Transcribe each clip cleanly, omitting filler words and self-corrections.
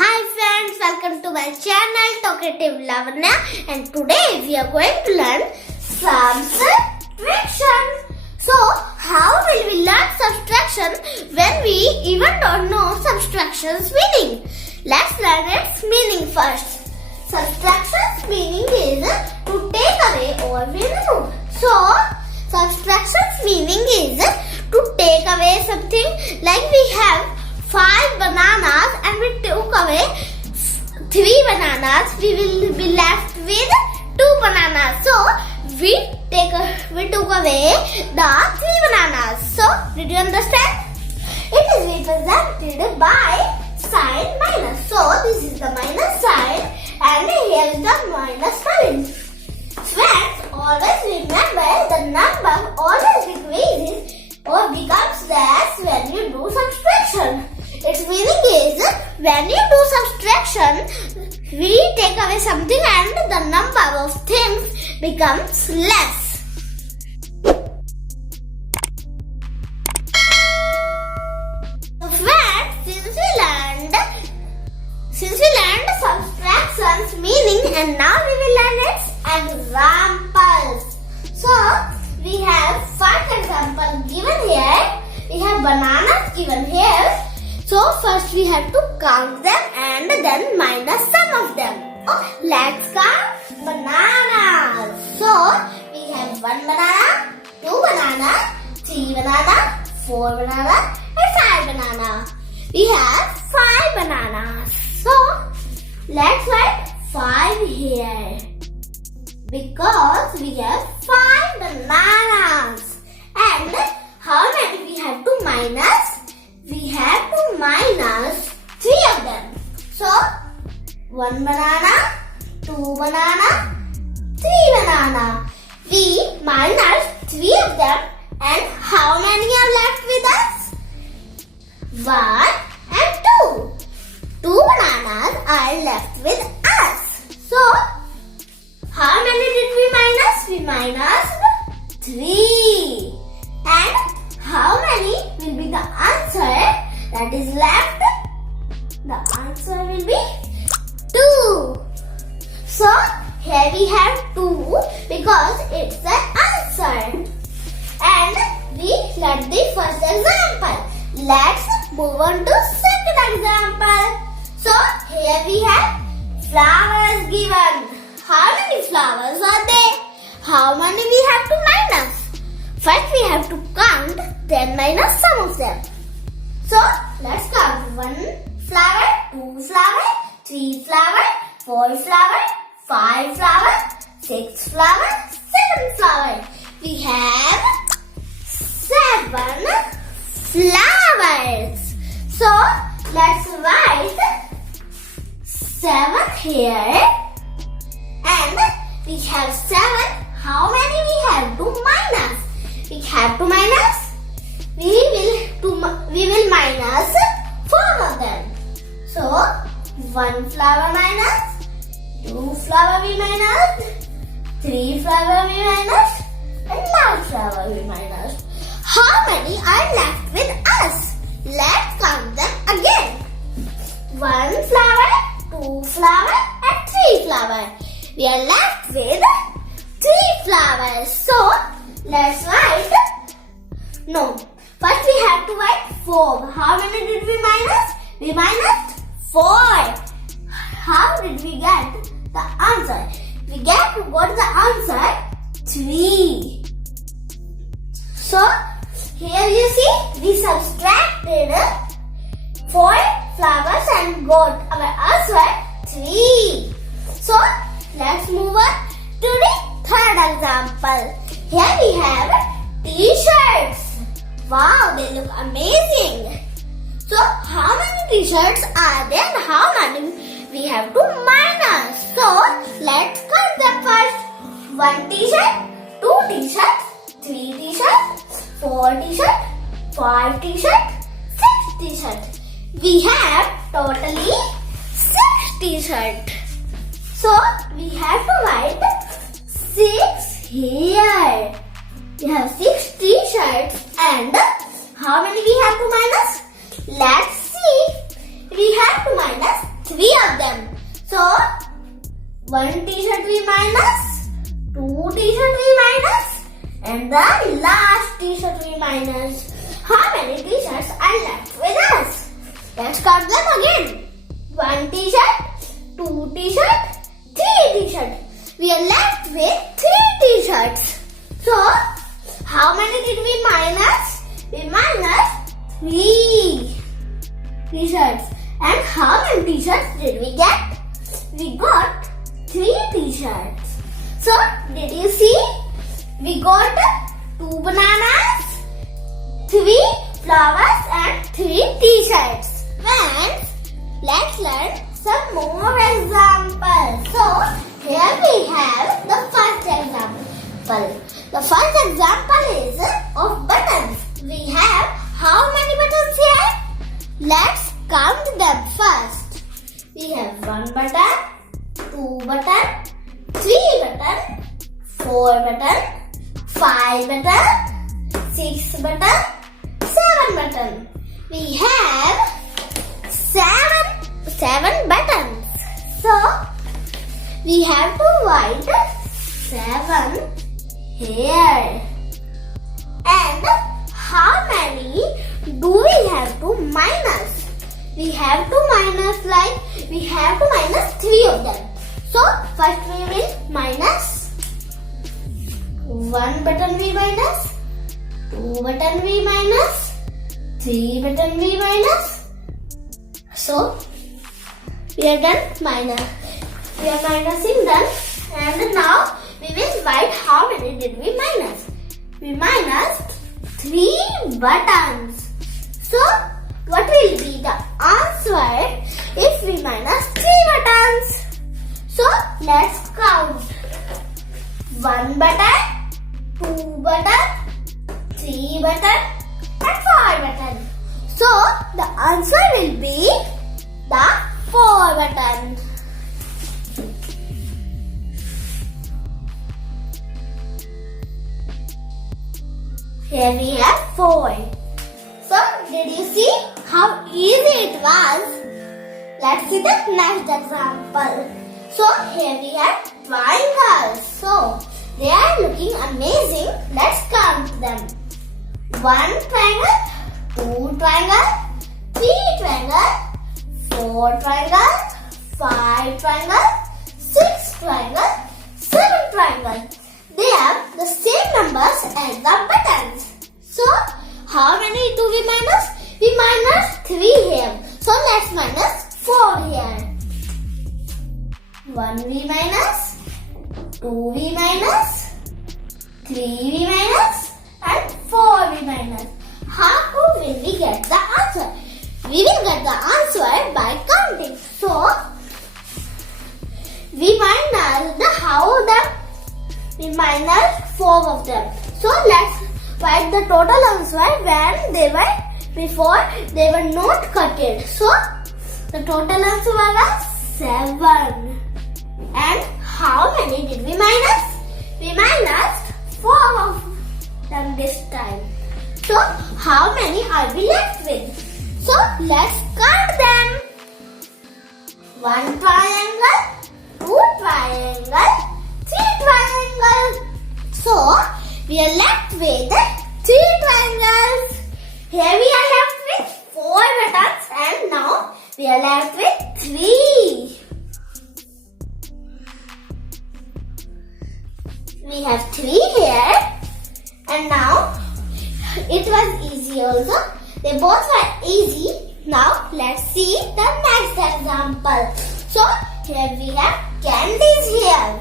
Hi friends, welcome to my channel Talkative Lavanya, and today we are going to learn subtraction. So, how will we learn subtraction when we even don't know subtraction's meaning? Let's learn its meaning first. Subtraction's meaning is to take away or remove. So, subtraction's meaning is to take away something, like we have 5 bananas and we took away 3 bananas. We will be left with 2 bananas. So we took away the 3 bananas. So did you understand? It is represented by sign minus. So this is the minus sign and here is the minus sign. Friends, always remember the number always decreases or becomes less when you do subtraction. Its meaning is, when you do subtraction, we take away something and the number of things becomes less. So friends, since we learned subtraction's meaning, and now we will learn its examples. So we have 5 examples given here. We have bananas given here. So first we have to count them and then minus some of them. Let's count bananas. So we have 1 banana, 2 banana, 3 banana, 4 banana and 5 banana. We have 5 bananas. So let's write 5 here, because we have 5 bananas. And how many we have to minus? We have to minus 3 of them. So 1 banana, 2 banana, 3 banana. We minus 3 of them, and how many are left with us? 1 and 2. 2 bananas are left with us. So how many did we minus? We minused 3. And how many will be the answer that is left? The answer will be 2. So here we have 2 because it's the answer. And we learned the first example. Let's move on to second example. So here we have flowers given. How many flowers are there? How many we have to minus? First we have to count, then minus some of them. So let's count 1 flower, 2 flower, 3 flower, 4 flower, 5 flower, 6 flower, 7 flower. We have 7 flowers. So let's write 7 here. And we have 7. How many we have to minus? We have to minus. We will minus 4 of them. So 1 flower minus, 2 flower we minus, 3 flower we minus, and 9 flower we minus. How many are left with us? Let's count them again. 1 flower, 2 flower, and 3 flower. We are left with 3 flowers. So let's write. No. First we have to write 4. How many did we minus? We minused 4. How did we get the answer? We got the answer 3. So here you see we subtracted 4 flowers and got our answer 3. So let's move on to the third example. Here we have t-shirts. Wow, they look amazing. So how many t-shirts are there and how many we have to minus? So let's count them first. 1 t-shirt, 2 t-shirts, 3 t-shirts, 4 t-shirts, 5 t-shirts, 6 t-shirts. We have totally 6 t-shirts. So we have to write 6 here. We have 6 t-shirts, and how many we have to minus? Let's see. We have to minus 3 3 of them. So, 1 t-shirt we minus, 2 t-shirt we minus, and the last t-shirt we minus. How many t-shirts are left with us? Let's count them again. 1 t-shirt, 2 t-shirt, 3 t-shirt. We are left with 3 t-shirts. So, how many did we minus? We minus 3 t-shirts. And how many t-shirts did we get? We got 3 t-shirts. So, did you see? We got 2 bananas, 3 flowers and 3 t-shirts. Friends, let's learn some more examples. So, here we have the first example. The first example is of buttons. We have how many buttons here? Let's count them first. We have 1 button, 2 button, 3 button, 4 button, 5 button, 6 button, 7 button. We have 7 buttons. So, we have to write 7 here. And how many do we have to minus? We have to minus 3 of them. So, first we will minus 1 button we minus, 2 button we minus, 3 button we minus. So, we are done minus. We are minusing done. And now we will write how many did we minus. We minused 3 buttons. So, what will be the answer if we minus 3 buttons? So, let's count. 1 button, 2 button, 3 button and 4 button. So, the answer will be the 4 button. Here we have 4. So, did you see how easy it was? Let's see the next example. So, here we have triangles. So, they are looking amazing. Let's count them. 1 triangle, 2 triangle, 3 triangle, 4 triangle, 5 triangle, 6 triangle, 7 triangle. They have the same numbers as the buttons. So, how many do we minus? We minus 3 here. So, let's minus 4 here. 1 we minus, 2 we minus, 3 we minus and 4 we minus. How will we get the answer? We will get the answer by counting. So, we minus we minus 4 of them. So, let's write the total answer when they were before they were not cutted. So, the total answer was 7. And how many did we minus? We minused 4 of them this time. So, how many are we left with? So, let's count them. 1 triangle, 2 triangle, 3 triangle. So, we are left with 3 triangles. Here we are left with 4 buttons and now we are left with 3. We have 3 here and now it was easy also. They both were easy. Now let's see the next example. So here we have candies here.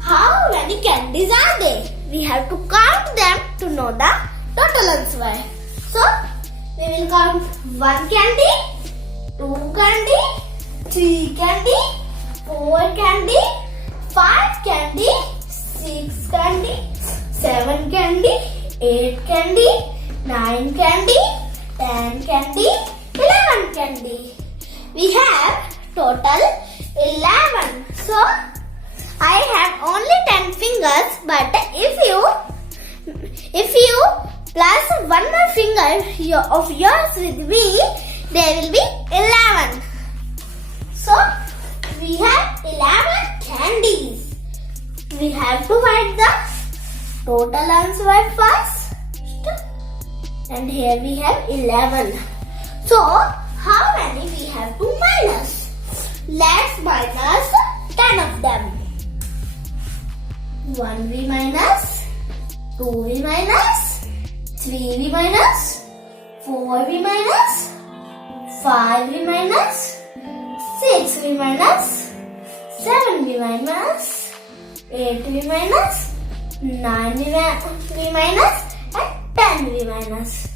How many candies are they? We have to count them to know the total answer. So we will count 1 candy, 2 candy, 3 candy, 4 candy, 5 candy, 6 candy, 7 candy, 8 candy, 9 candy, 10 candy, 11 candy. We have total 11. So, I have only 10 fingers, but if you plus one more finger of yours with me, there will be 11. have to write the total answer first. And here we have 11. So, how many we have to minus? Let's minus 10 of them. 1 we minus, 2 we minus, 3 we minus, 4 we minus, 5 we minus, 6 we minus, 7 we minus, 8 we minus, 9 we minus, and 10 we minus.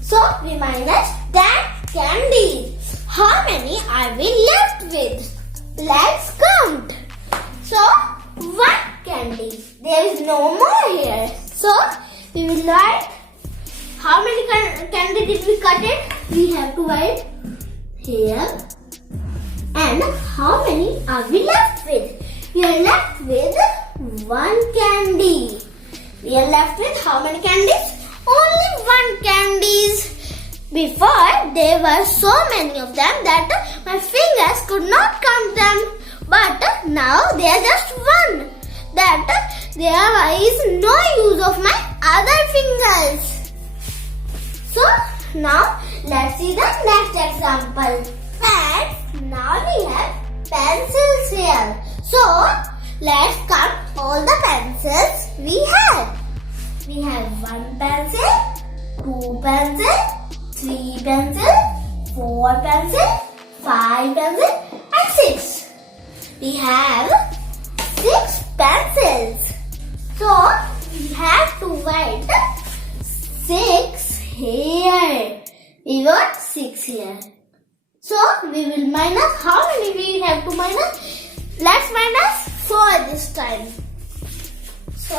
So we minus 10 candies. How many are we left with? Let's count. So 1 candy. There is no more here. So we will write how many candy did we cut it? We have to write here. And how many are we left with? We are left with 1 candy. We are left with how many candies? Only 1 candies. Before there were so many of them that my fingers could not count them. But now they are just 1. That there is no use of my other fingers. So now let's see the next example. And now we have pencils here. So let's count all the pencils we have. We have 1 pencil, 2 pencil, 3 pencil, 4 pencil, 5 pencil, and 6. We have 6 pencils. So we have to write 6 here. We got 6 here. So we will minus. How many we have to minus? Let's minus 4 this time. So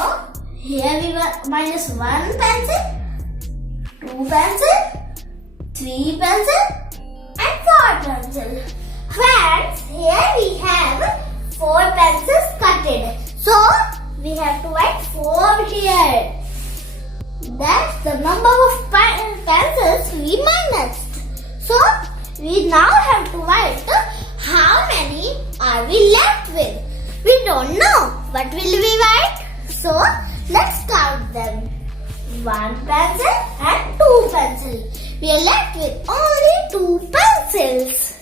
here we will minus 1 pencil, 2 pencil, 3 pencil, and 4 pencil. Friends, here we have 4 pencils cutted. So we have to write 4 here. That's the number of pencils we minused. So we now have to write how many are we left with. We don't know. What will we write? So let's count them. 1 pencil and 2 pencil. We are left with only 2 pencils.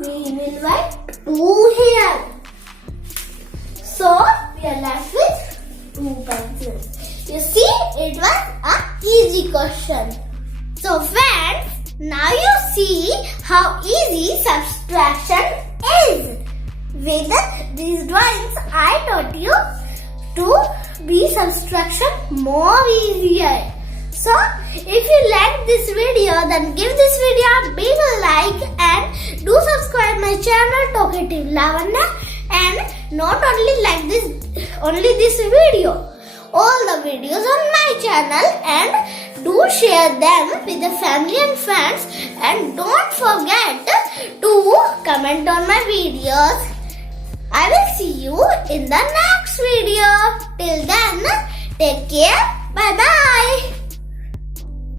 We will write 2 here. So we are left with 2 pencils. You see, it was an easy question. So friends, now you see how easy subtraction is. With these drawings, I taught you to be subtraction more easier. So, if you like this video, then give this video a big like and do subscribe my channel Talkative Lavanya, and not only like this video, all the videos on my channel, and do share them with the family and friends, and don't forget to comment on my videos. I will see you in the next video. Till then, take care. Bye bye.